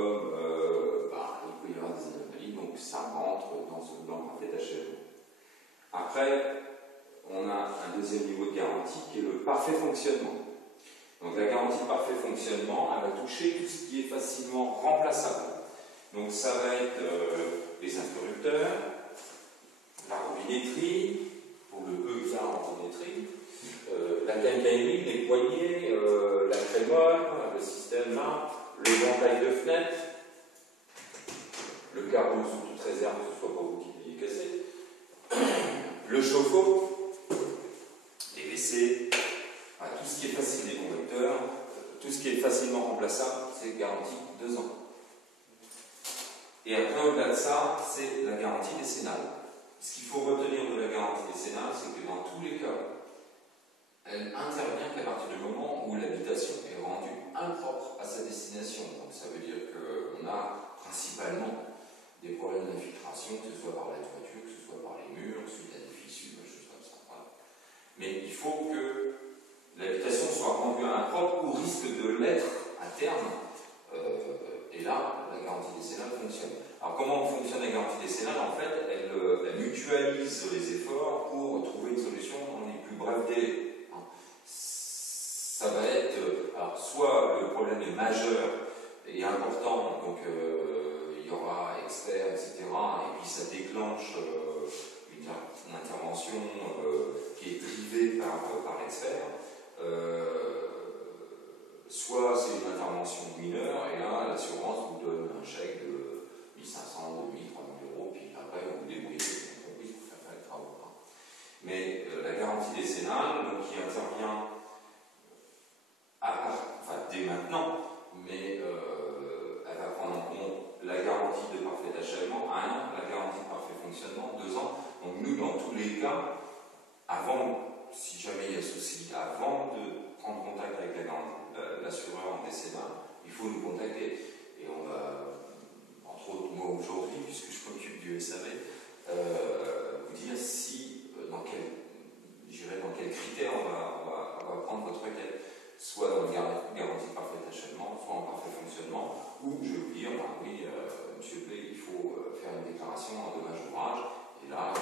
comme il peut y avoir des anomalies, donc ça rentre dans le parfait achèvement. Après, on a un deuxième niveau de garantie qui est le parfait fonctionnement. Donc la garantie de parfait fonctionnement, elle va toucher tout ce qui est facilement remplaçable. Donc ça va être les interrupteurs, la robinetterie, pour le E bien en robinetterie, la quincaillerie, les poignées, la crémole, le système là, le ventail de fenêtre, le carreau sous toute réserve, que ce soit pas vous qui l'ayez cassé, le chauffe-eau, les WC, enfin, tout ce qui est facile des conducteurs, tout ce qui est facilement remplaçable, c'est garanti 2 ans. Et après, au-delà de ça, c'est la garantie décennale. Ce qu'il faut retenir de la garantie décennale, c'est que dans tous les cas, elle intervient qu'à partir du moment où l'habitation est rendue impropre à sa destination. Donc ça veut dire qu'on a principalement des problèmes d'infiltration, que ce soit par la toiture, que ce soit par les murs, suite à des fissures, des choses comme ça. Voilà. Mais il faut que l'habitation soit rendue impropre ou risque de l'être à terme. Et là, la garantie décennale fonctionne. Alors comment fonctionne la garantie décennale? En fait, elle mutualise les efforts pour trouver une solution dans les plus brefs délais. Ça va être, alors soit le problème est majeur et important, donc il y aura experts, etc., et puis ça déclenche une intervention qui est drivée par l'expert. Soit c'est une intervention mineure, et là, l'assurance vous donne un chèque de 1500, 2000, 3000 euros, puis après, vous vous débrouillez avec l'entreprise pour faire les travaux. Mais la garantie décennale, donc, qui intervient dès maintenant, mais elle va prendre en compte la garantie de parfait achèvement, 1 an, la garantie de parfait fonctionnement, 2 ans. Donc, nous, dans tous les cas, avant, si jamais il y a souci, avant de prendre contact avec l'assureur en décennal, il faut nous contacter. Et on va, entre autres, moi aujourd'hui, puisque je m'occupe du SAV, vous dire si, dans quels critères on va prendre votre requête. Soit dans une garantie de parfait achèvement, soit en parfait fonctionnement, ou je vais vous dire, oui, monsieur P, il faut faire une déclaration en dommage ouvrage, et là,